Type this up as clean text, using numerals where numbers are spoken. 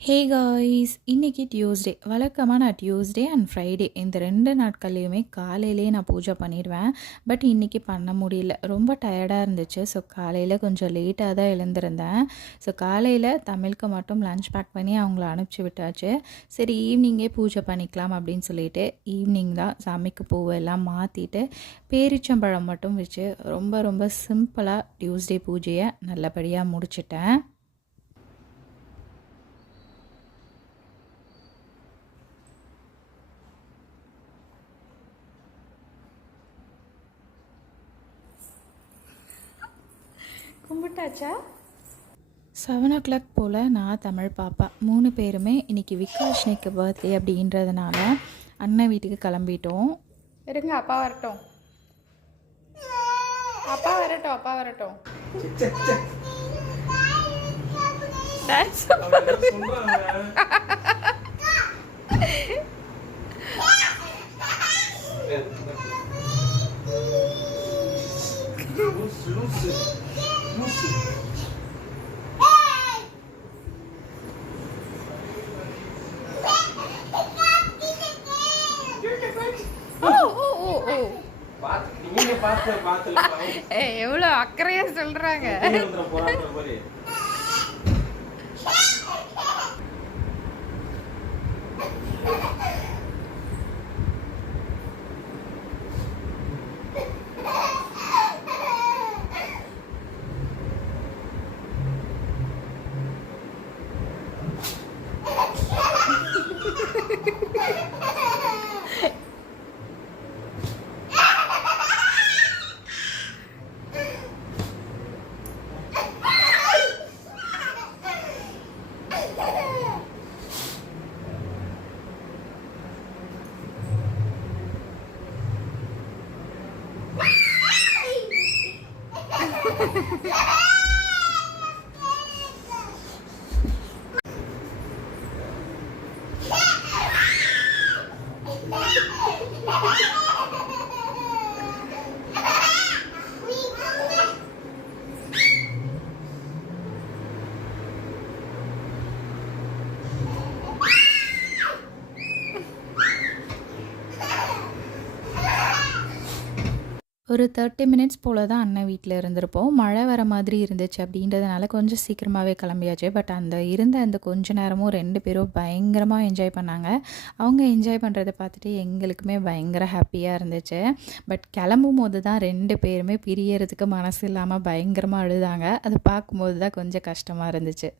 Hey guys, இன்னைக்கு Tuesday. வழக்கமாக நான் டியூஸ்டே அண்ட் ஃப்ரைடே இந்த 2 நாட்கள்லையுமே காலையிலேயே நான் பூஜை பண்ணிடுவேன். பட் இன்றைக்கி பண்ண முடியல, ரொம்ப டயர்டாக இருந்துச்சு. ஸோ காலையில் கொஞ்சம் லேட்டாக தான் எழுந்திருந்தேன். ஸோ காலையில் தமிழுக்கு மட்டும் லன்ச் பேக் பண்ணி அவங்கள அனுப்பிச்சி விட்டாச்சு. சரி ஈவினிங்கே பூஜை பண்ணிக்கலாம் அப்படின்னு சொல்லிட்டு ஈவினிங் தான் சாமிக்கு பூவெல்லாம் மாற்றிட்டு பேரிச்சம்பழம் மட்டும் வச்சு ரொம்ப ரொம்ப சிம்பிளாக டியூஸ்டே பூஜையை நல்லபடியாக முடிச்சிட்டேன். கும்பிட்டாச்சா? 7 போல் நான் தமிழ் பாப்பா 3 பேருமே இன்றைக்கி விகாஷ்னிக்கு பர்த்டே அப்படின்றதுனால அண்ணன் வீட்டுக்கு கிளம்பிட்டோம். இருங்க, அப்பா வரட்டும், அப்பா வரட்டும், அப்பா வரட்டும். எவ்வளோ அக்கறையா சொல்றாங்க. ஒரு 30 மினிட்ஸ் போல் தான் அண்ணன் வீட்டில் இருந்திருப்போம். மழை வர மாதிரி இருந்துச்சு அப்படின்றதுனால கொஞ்சம் சீக்கிரமாகவே கிளம்பியாச்சு. பட் அந்த கொஞ்ச நேரமும் 2 பேரும் பயங்கரமாக என்ஜாய் பண்ணாங்க. அவங்க என்ஜாய் பண்ணுறதை பார்த்துட்டு எங்களுக்குமே பயங்கர ஹாப்பியாக இருந்துச்சு. பட் கிளம்பும் போது தான் 2 பேருமே பிரியறதுக்கு மனசு இல்லாமல் பயங்கரமாக அழுதாங்க. அதை பார்க்கும்போது தான் கொஞ்சம் கஷ்டமாக இருந்துச்சு.